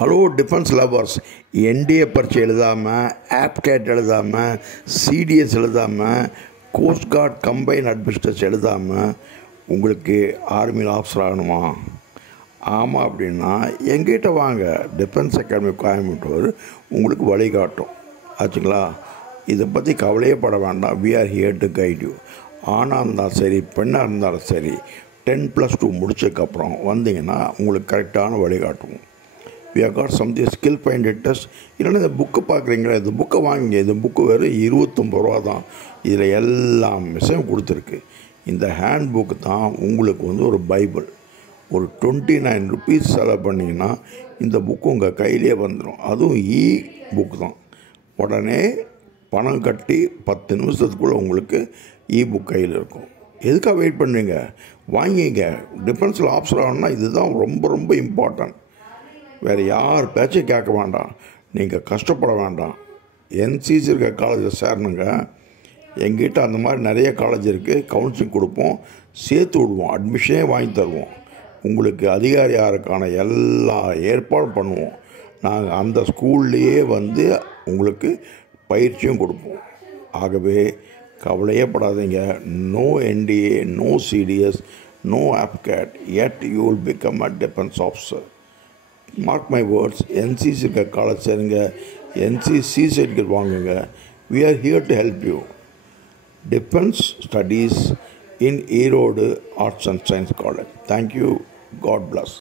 Hello defence lovers, NDA பரீட்சை எழுதாமல், ஆப்கேட் எழுதாமல், சிடிஎஸ் எழுதாமல், கோஸ்ட் கார்டு கம்பைன் அட்மினிஸ்ட்ரேஷன் எழுதாமல் உங்களுக்கு ஆர்மியில் ஆஃபீஸர் ஆகணுமா? ஆமாம் அப்படின்னா எங்கிட்ட வாங்க. டிஃபென்ஸ் அகாடமி கோயம்புத்தூர் உங்களுக்கு வழிகாட்டும். ஆச்சுங்களா? இதை பற்றி கவலையே பட வேண்டாம். We are here to guide you. ஆணாக இருந்தாலும் சரி, பெண்ணாக இருந்தாலும் சரி, 10+2 முடிச்சதுக்கப்புறம் வந்தீங்கன்னா உங்களுக்கு கரெக்டான வழிகாட்டுவோம். We have got something skill finder test. இல்லைன்னா இந்த புக்கு பார்க்குறீங்களா, இந்த புக்கை வாங்கிங்க. இந்த புக்கு வெறும் 29 ரூபா தான். இதில் எல்லா விஷயம் கொடுத்துருக்கு. இந்த ஹேண்ட் புக்கு தான் உங்களுக்கு ஒரு பைபிள். ஒரு 29 ருபீஸ் செலவு பண்ணிங்கன்னா இந்த புக்கு உங்கள் கையிலே வந்துடும். அதுவும் புக்கு தான். உடனே பணம் கட்டி 10 நிமிஷத்துக்குள்ளே உங்களுக்கு புக் கையில் இருக்கும். எதுக்காக வெயிட் பண்ணுவீங்க? வாங்கிங்க. டிஃபென்ஸில் ஆஃபீஸர் ஆகணும்னா இதுதான் ரொம்ப ரொம்ப இம்பார்ட்டன்ட். வேறு யார் பேச்சும் கேட்க வேண்டாம். நீங்கள் கஷ்டப்பட வேண்டாம். என்சிசி இருக்க காலேஜில் சேரணுங்க. எங்கிட்ட அந்த மாதிரி நிறைய காலேஜ் இருக்குது. கவுன்சிலிங் கொடுப்போம், சேர்த்து விடுவோம், அட்மிஷனே வாங்கி தருவோம். உங்களுக்கு அதிகாரியாருக்கான எல்லா ஏற்பாடும் பண்ணுவோம். நாங்கள் அந்த ஸ்கூல்லையே உங்களுக்கு பயிற்சியும் கொடுப்போம். ஆகவே கவலையே படாதீங்க. No NDA, no CDS, no AFCAT, yet you will become a defense officer. Mark my words. NCC இருக்க காலேஜ் சேருங்க. என்சிசி சர்டிஃபிகேட் வாங்குங்க. We are here to help you. Defense studies in Erode Arts and Science College. Thank you. God bless.